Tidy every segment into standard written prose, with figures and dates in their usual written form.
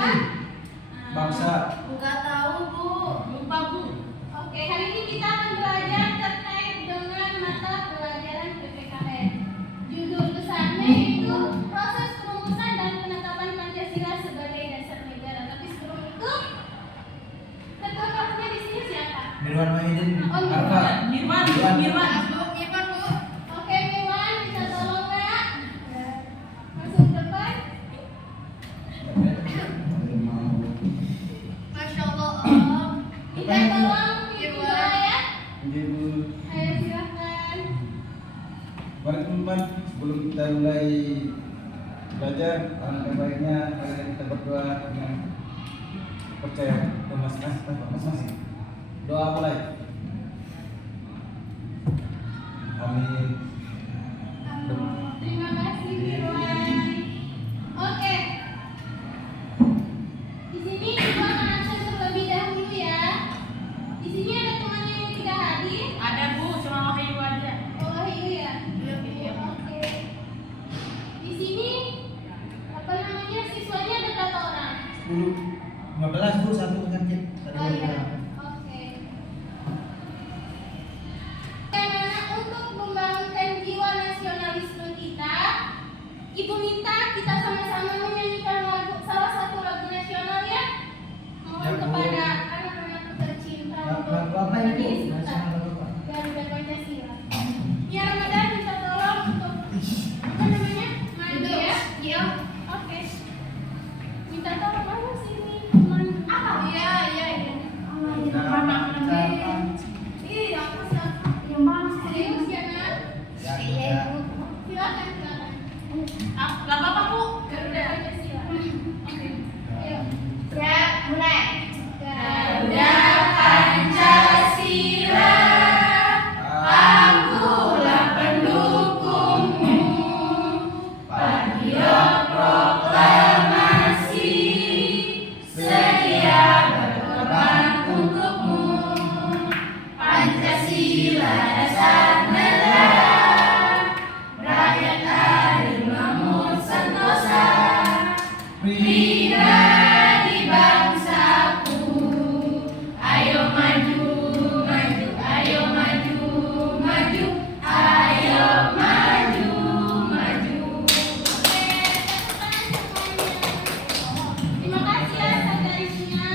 apa? Bangsa. Enggak tahu, Bu. Lupa, Bu. Oke, hari ini kita akan belajar terkait dengan mata pelajaran PPKN. Judul besarnya itu proses perumusan dan penetapan Pancasila sebagai dasar negara. Tapi sebelum itu, ketua kelasnya di sini siapa? Mirwan Mahidin. Oh, Apa? Mirwan. Irfan, Bu. Oke, Mirwan, bisa tolong nggak? Masuk depan. Masya Allah, Om. Minta tolong Irwan ya. Ibu. Ayo silahkan. Baik teman-teman, sebelum kita mulai belajar, alangkah baiknya kita berdoa dengan percaya ke masing-masing. Doa mulai. Amin. Terima kasih Irwan. Oke. Di sini Ibu akan absen terlebih dahulu ya. Di sini ada temannya yang tidak hadir. Ada, Bu, cuma Wahyu aja. Oh Wahyu ya. Iya. Oke. Di sini apa namanya siswanya ada berapa orang? 10, 15 Bu, satu penyakit. Oh iya. Oke. Karena untuk membangunkan jiwa nasionalisme kita, Ibu minta kita sama-sama menyanyikan lagu salah satu lagu nasional ya. Mohon Ya, Bu. kepada anak-anakku tercinta untuk Lagu apa ini, Bu? berdiri sebentar. Nasional lagu apa? Garuda Pancasila. Ya Ramadan minta tolong untuk apa namanya? Maju ya. Iya. Oke. Minta tolong mana sini? Apa? Iya. Ih, aku siapa? Yang mana? Serius ya, Nak? Ya. Silakan. Gak apa-apa, Bu. Garuda Pancasila. Oke. Ayo. Ya, mulai. Garuda Pancasila, akulah pendukungmu. Patriot proklamasi, sedia berkorban untukmu. Pancasila dasar negara, rakyat adil makmur sentosa. Pribadi bangsaku, ayo maju, maju, ayo maju, maju, ayo maju, maju. Terima kasih ya saudarinya.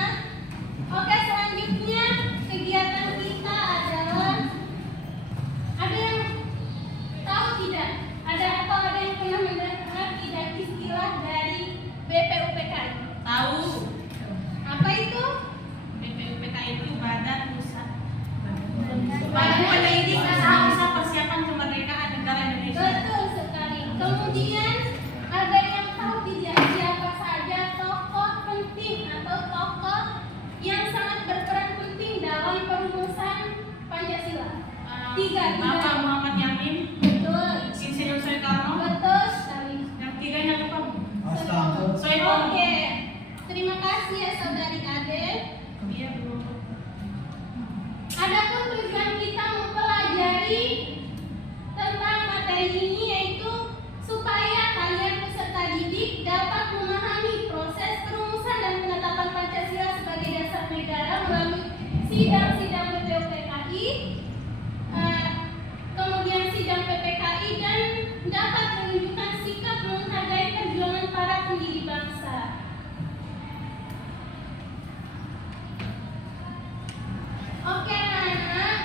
Oke, selanjutnya kegiatan kita adalah ada yang tahu tidak? Ada atau ada yang pernah mendengar tidak istilah dari BPUPKI? Tahu. Apa itu? BPUPKI itu Badan Pusat. Badan ada ini usaha persiapan kemerdekaan negara Indonesia. Betul sekali. Kemudian ada yang tahu tidak siapa saja tokoh penting atau tokoh yang sangat berperan penting dalam perumusan Pancasila? Tiga. Bapak Muhammad Yamin, Betul. Insinyur Soekarno, Betul sekali. yang tiganya lupa, Bu. Astaga. Soekarno. Oke. Terima kasih ya saudari Ade. Iya, Bu. Adapun tujuan kita mempelajari tentang materi ini yaitu supaya kalian peserta didik dapat memahami proses perumusan dan penetapan Pancasila sebagai dasar negara melalui sidang-sidang BPUPKI, kemudian sidang PPKI dan dapat menunjukkan sikap menghargai perjuangan para pendiri bangsa. Oke anak-anak,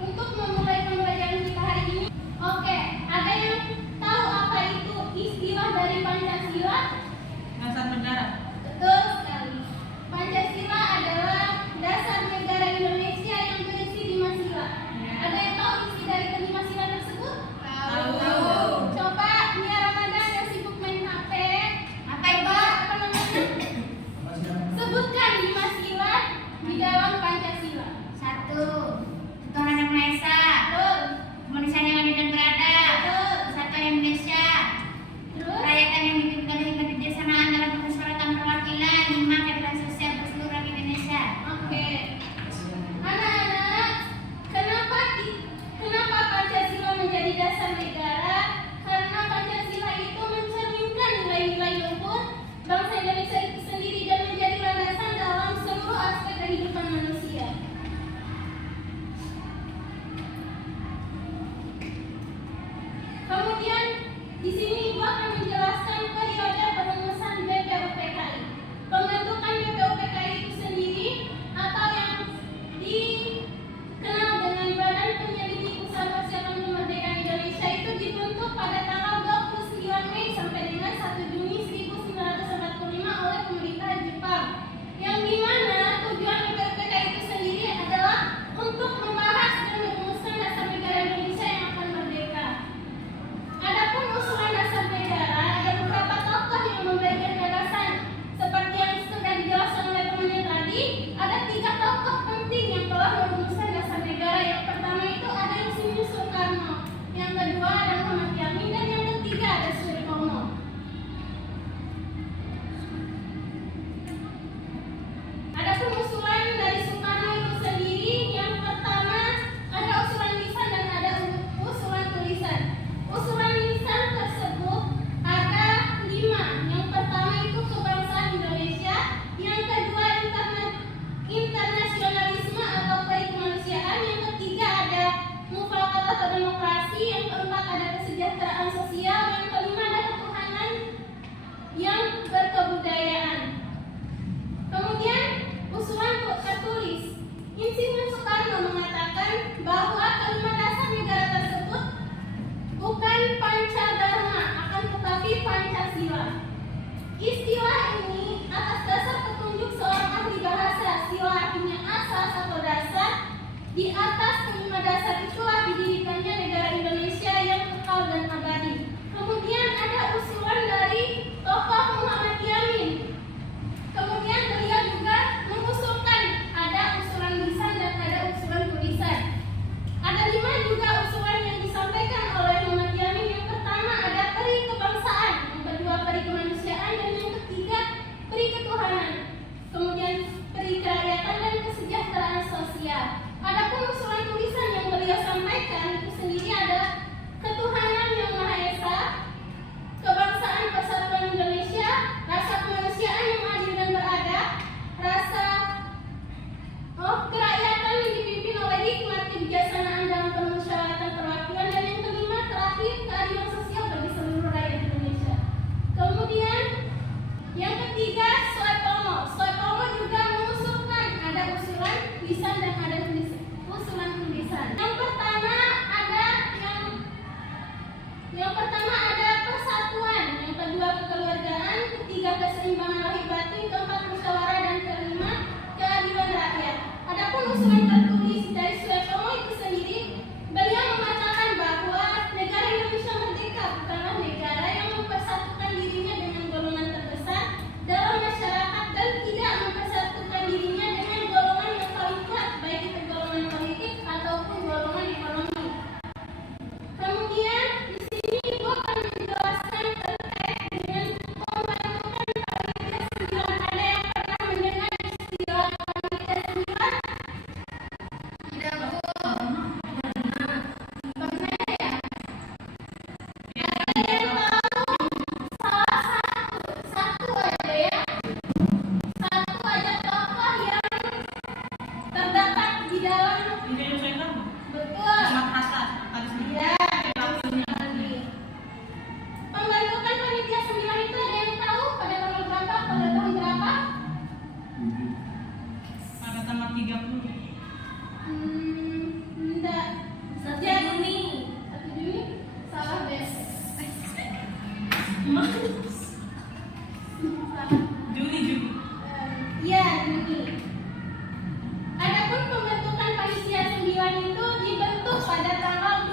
untuk memulai pembelajaran kita hari ini, oke, ada yang tahu apa itu istilah dari Pancasila? Dasar negara. Betul sekali. Pancasila adalah dasar negara Indonesia dasar itulah didirikannya negara Indonesia yang kekal dan abadi. Kemudian ada usulan dari tokoh Muhammad Yamin. Kemudian beliau juga mengusulkan ada usulan lisan dan ada usulan tulisan. Ada 5 juga usulan yang disampaikan oleh Muhammad Yamin. Yang pertama ada peri kebangsaan, yang kedua peri kemanusiaan, dan yang ketiga peri ketuhanan. Kemudian peri kerakyatan dan kesejahteraan sosial. Adapun usulan tulisan yang beliau sampaikan itu sendiri ada ketuhanan yang Maha Esa, kebangsaan persatuan Indonesia, rasa kemanusiaan yang adil dan beradab, rasa kerakyatan yang dipimpin oleh hikmat kebijaksanaan dalam permusyawaratan perwakilan, dan yang kelima terakhir keadilan sosial bagi seluruh rakyat Indonesia. Kemudian yang ketiga Soepomo. Soepomo juga mengusulkan ada usulan lisan dan ada usulan tulisan. Yang pertama ada persatuan, yang kedua kekeluargaan, ketiga keseimbangan lahir batin, keempat musyawarah, dan kelima keadilan rakyat. Adapun usulan tertulis dari Soepomo itu sendiri, beliau mengatakan bahwa negara Indonesia merdeka bukanlah negara yang mempersatukan dirinya dengan golongan terbesar dalam masyarakat dan tidak mempersatukan dirinya dengan golongan yang paling kuat, baik itu golongan politik ataupun golongan ekonomi. Kemudian di sini Ibu akan menjelaskan terkait dengan pembentukan panitia 9. Ada yang pernah mendengar istilah panitia 9? Tidak, Bu. Pernah ya? Ada yang tahu? Salah satu aja ya. Satu aja tokoh yang terdapat di dalam. Betul. Iya. Pembentukan panitia 9 itu ada yang tahu pada tanggal berapa? Pada tahun berapa? Pada tanggal 30. Enggak. 1 Juni. 1 Juni? Salah bes. Juni. Iya, Juni. Adapun pembentukan panitia 9 itu dibentuk pada tanggal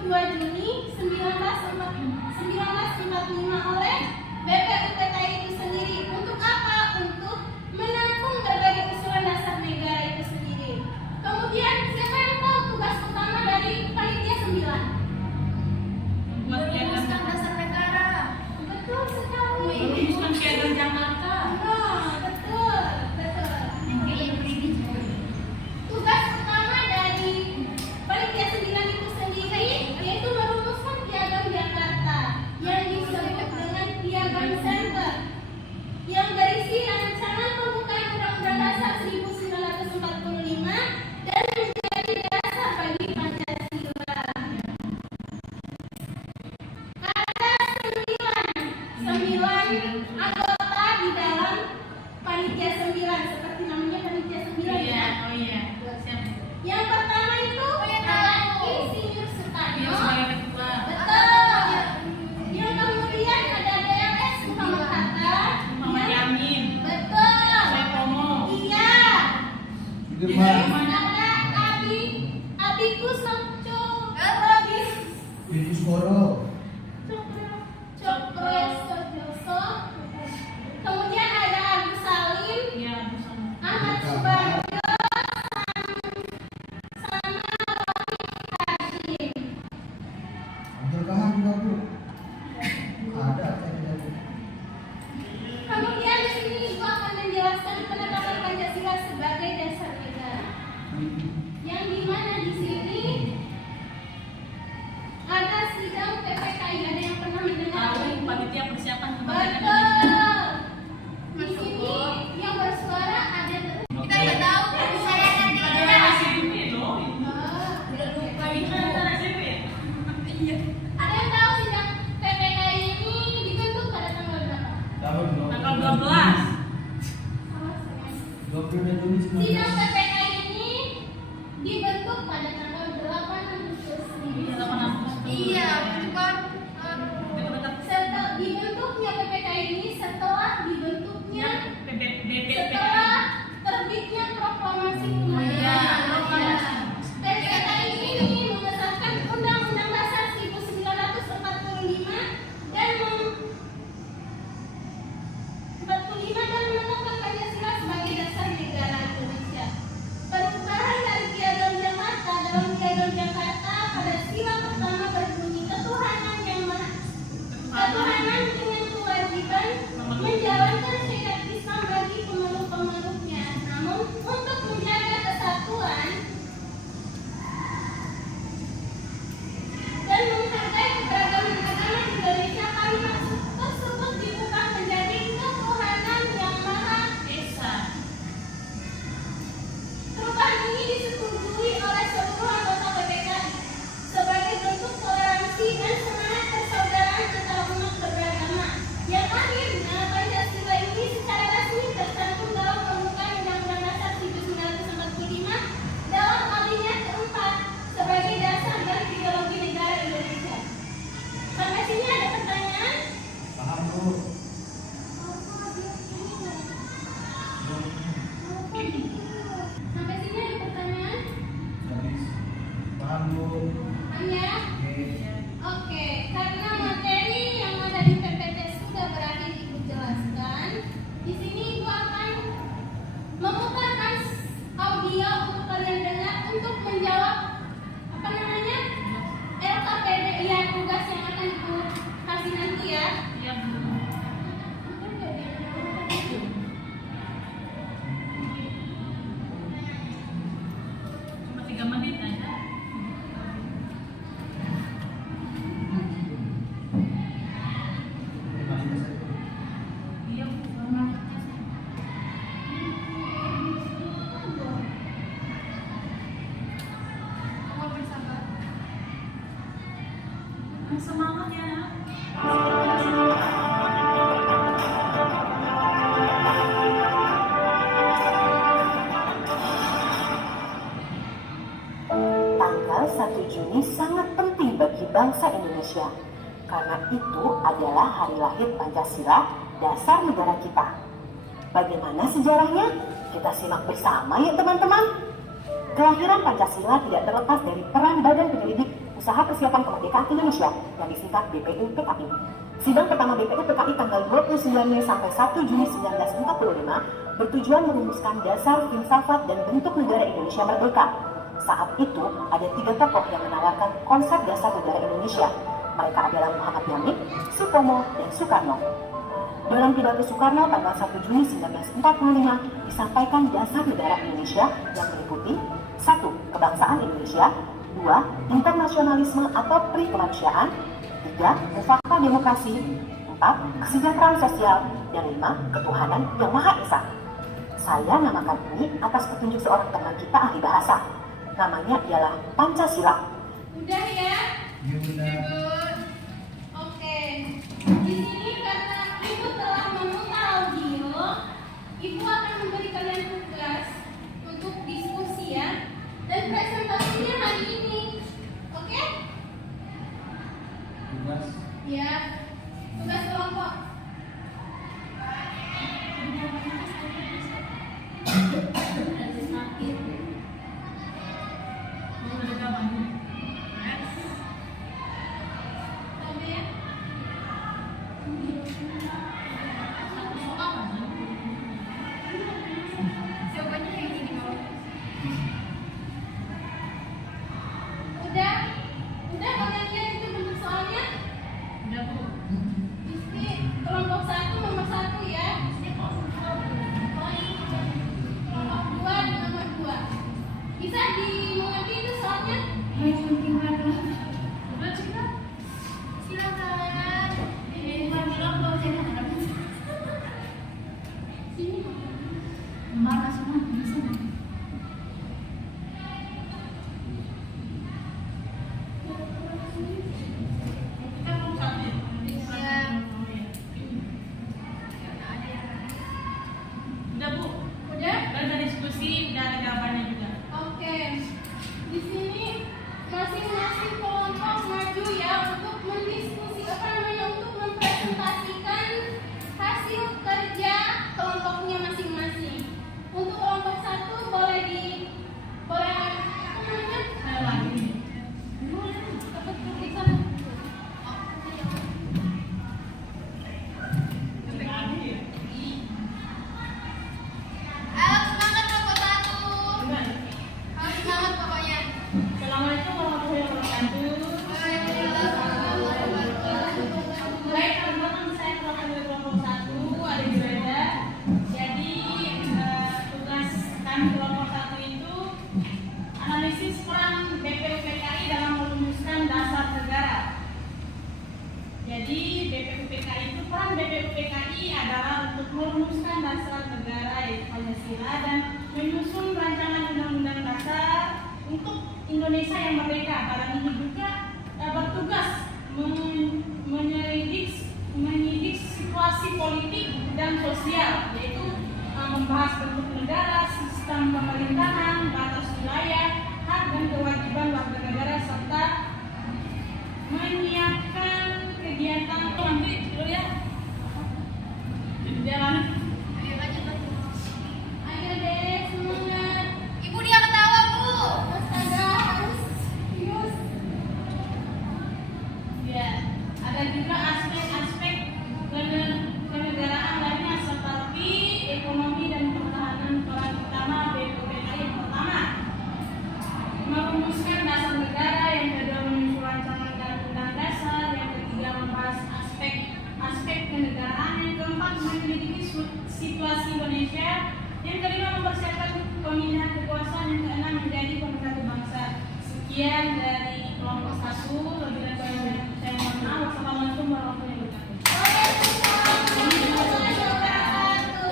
22 Juni 1945 oleh BPUPKI itu sendiri. Untuk apa? Untuk menampung berbagai usulan dasar negara itu sendiri. Kemudian siapa yang tahu tugas utama dari panitia 9? Merumuskan dasar negara. Betul sekali. Merumuskan piagam Jakarta. Betul. Tugas utama dari panitia 9 itu sendiri yaitu merumuskan piagam Jakarta yang disebut dengan piagam Center, yang berisi rancangan pembukaan Undang-Undang Dasar 1945 dan menjadi dasar bagi Pancasila. Ada 9 anggota di dalam panitia 9, seperti namanya panitia 9 ya. Oh iya. Siap. Yang pertama itu ada Insinyur Dia Soekarno. sebagai ketua. Betul. Yang kemudian ada DLS Muhammad Hatta. Muhammad Yamin. Betul. Soepomo. Iya. Sudirman, Terus ada Abikus Robis Dipuskoro, Cokro Sodioso. Kemudian ada Agus Salim, Iya, bersama. Ahmad Subarjo, sama Rohid Hashim. Abdul Kahar juga Bu. Ada saya tidak Bu. Kemudian di sini Ibu akan menjelaskan penetapan Pancasila sebagai dasar negara. Semangat ya, Nak. Tanggal 1 Juni sangat penting bagi bangsa Indonesia karena itu adalah hari lahir Pancasila, dasar negara kita. Bagaimana sejarahnya? Kita simak bersama yuk teman-teman. Kelahiran Pancasila tidak terlepas dari peran Badan Penyelidik Usaha Persiapan Kemerdekaan Indonesia yang disingkat BPUPKI. Sidang pertama BPUPKI tanggal 29 Mei sampai 1 Juni 1945 bertujuan merumuskan dasar, filsafat, dan bentuk negara Indonesia merdeka. Saat itu ada 3 tokoh yang menawarkan konsep dasar negara Indonesia. Mereka adalah Muhammad Yamin, Supomo, dan Soekarno. Dalam pidato Soekarno tanggal 1 Juni 1945 disampaikan dasar negara Indonesia yang meliputi 1. Kebangsaan Indonesia, 2. Internasionalisme atau pri kemanusiaan, 3. Mufakat demokrasi, 4. Kesejahteraan sosial, dan 5. Ketuhanan yang Maha Esa. Saya namakan ini atas petunjuk seorang teman kita ahli bahasa. Namanya ialah Pancasila. Udah ya? Iya Bunda. Oke. Di sini karena Ibu telah memutar audio, Ibu akan memberi kalian tugas untuk diskusi ya. Dan presentasinya hari ini. Oke? Tugas. Ya. Tugas kelompok. Sampai ya. Jawabannya yang ini mau. Udah kalian lihat itu bentuk soalnya. Udah, Bu. Isi kelompok 1 nomor 1 ya. Kelompok 2 nomor 2. Bisa dimengerti itu soalnya? Udah, Cika. Silakan. Ini bukan kelompok, saya harap. Sini. Mana semua bisa. Kita belum sampai. Ya. Udah, Bu. Udah? Udah diskusi, udah ada jawabannya juga. Oke. Di sini masing-masing kelompok maju ya untuk mendiskusi untuk mempresentasikan hasil kerja kelompoknya masing-masing. Untuk kelompok 1 boleh apa namanya? Saya lagi. Dapat tulisan. Ayo semangat kelompok 1. Gimana? Harus semangat pokoknya. Assalamualaikum warahmatullahi wabarakatuh. Baik teman-teman, saya mewakili kelompok 1 ada di Breda. Jadi tugas kami kelompok 1 itu analisis peran BPUPKI dalam merumuskan dasar negara. Jadi BPUPKI itu peran BPUPKI adalah untuk merumuskan dasar negara yaitu Pancasila dan menyusun rancangan undang-undang dasar untuk Indonesia yang merdeka. Barang ini juga bertugas menyidik situasi politik dan sosial, yaitu membahas bentuk negara, sistem pemerintahan, batas wilayah, hak dan kewajiban warga negara serta menyiapkan kegiatan nanti dulu ya. Jalan. Ayo lanjut lagi. Ayo deh semangat. Ibu dia ketawa, Bu. Astaga harus serius. Ya, ada juga aspek-aspek kenegaraan lainnya seperti ekonomi dan pertahanan. Peran utama BPUPKI yang pertama merumuskan dasar negara, yang kedua menyusun rancangan undang-undang dasar, yang ketiga membahas aspek kenegaraan, yang keempat menyelidiki situasi Indonesia, yang kelima mempersiapkan pemindahan kekuasaan, yang keenam menjadi pemersatu bangsa. Sekian dari kelompok 1. Lebih dan kurang saya mohon maaf. Wassalamualaikum warahmatullahi wabarakatuh.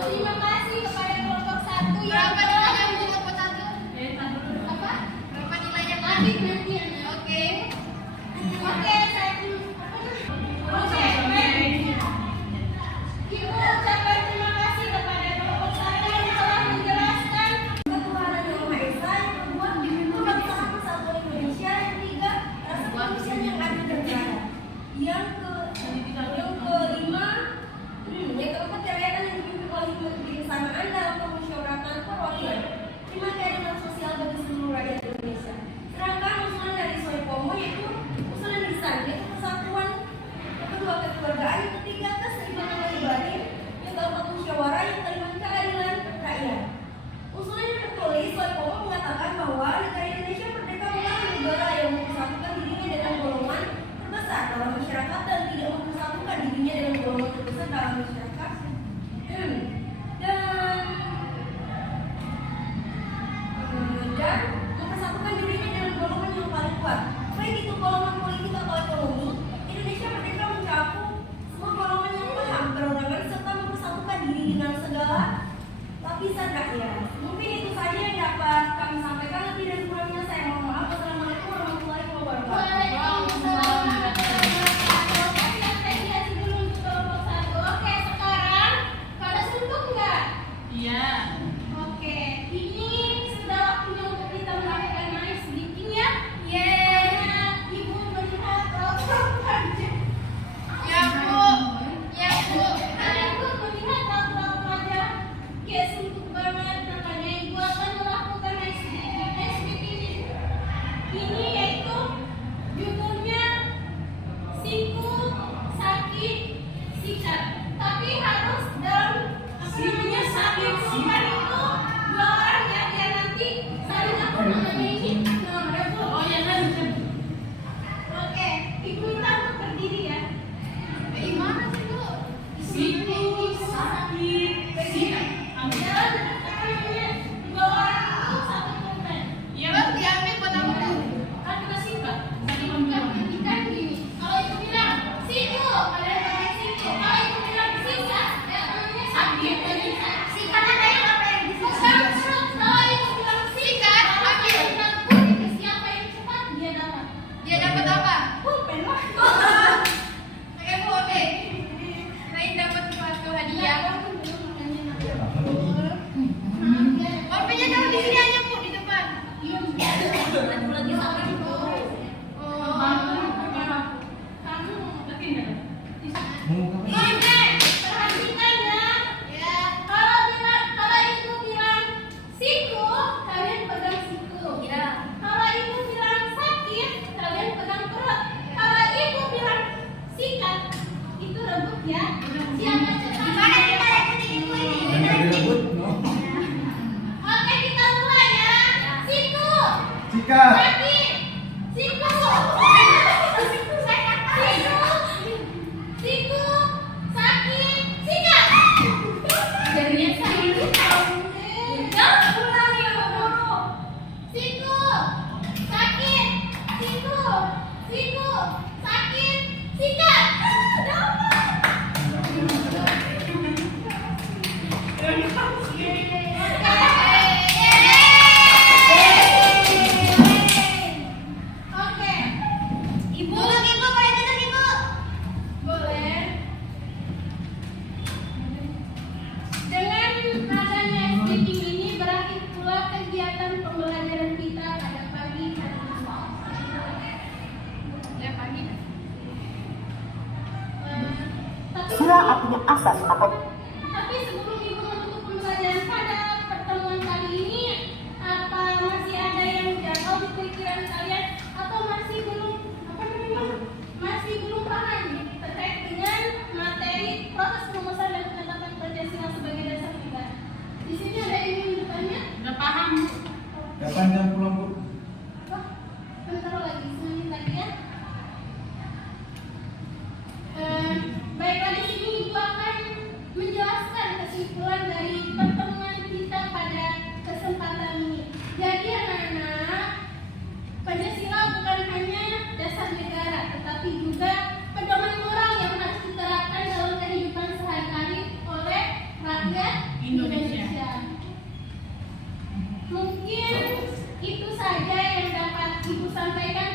Terima kasih kepada kelompok 1 yang Berapa nilainya Bu kelompok 1? apa? Berapa nilainya, Bu? Nanti ya. Oke. Oke, saya bisa Kak ya. Mungkin itu saja yang dapat kami sampaikan. Lebih dan kurangnya saya mohon maaf. Wassalamualaikum warahmatullahi wabarakatuh. Waalaikumsalam warahmatullahi wabarakatuh. Kasih apresiasi dulu untuk kelompok 1. Oke, sekarang pada suntuk nggak? Iya. Oke, ini sudah waktunya untuk kita melakukan naik sedikit ya. Yeay. Karena ibu melihat laut wajah. Ya Bu. Ya Bu. Aku melihat laut wajah kayak suntuk banget. Makanya ibu akan melakukan naik sedikit ini. Ini yaitu judulnya siku sakit sikat. Tapi harus dalam sikunya sakit sikat itu 2 orang ya, biar nanti saling aku namanya ini. Nah, ya Bu. Oh ya kan. Oke, ibu minta untuk berdiri ya. Gimana sih Bu? Siku sakit sikat. Jangan namanya 2 orang itu satu korban. Iya. Bang, diambil buat apa Bu? Kan kita sikat. Satu Ikan pembunuhan. ikan gini. Kalau ibu bilang siku, kalian pakai siku. Kalau ibu bilang sikat, ya namanya sakit. Sikat ada yang apa yang disikat? Kalau ibu bilang sikat, apa yang bilang pun, siapa yang cepat dia dapat. Dia dapat apa? Pulpen lah. Oke Bu, oke. Lain dapat suatu hadiah. Pulpennya taruh di sini aja Bu, di depan. Kamu Tapi enggak. Mengungkapkan perhatikan ya. Ya. Kalau ibu bilang siku, kalian pegang siku. Ya. Kalau ibu bilang sakit, kalian pegang perut. Kalau ibu bilang sikat, itu rebut ya. Siapa cepat? Gimana kita ikutin ibu ini? dan direbut, no? Oke, kita mulai ya. Siku, Sikat. sakit, siku, siku, sakit, sikat. Jadinya sakit. Jangan ulangi guru. Siku, sakit, siku, sakit, sikat. Oke, Ibu, ibu, boleh duduk ibu? boleh. Dengan adanya speaking ini berakhir pula kegiatan pembelajaran kita pada pagi hari ini. Ya pagi. Sila artinya asas atau Tapi sebelum ibu menutup pembelajaran pada pertemuan kali ini, apa masih ada yang janggal di pikiran kalian atau masih belum paham terkait dengan materi proses perumusan dan penetapan Pancasila sebagai dasar negara? Di sini ada yang ingin bertanya? Udah paham. Kapan jam pulang, Bu? Wah, bentar lagi, semenit lagi ya. Baiklah, di sini ibu akan menjelaskan kesimpulan dari pertemuan kita pada kesempatan ini. Jadi anak-anak, Pancasila bukan hanya dasar negara, tetapi juga pedoman moral yang harus diterapkan dalam kehidupan sehari-hari oleh rakyat Indonesia. Mungkin itu saja yang dapat ibu sampaikan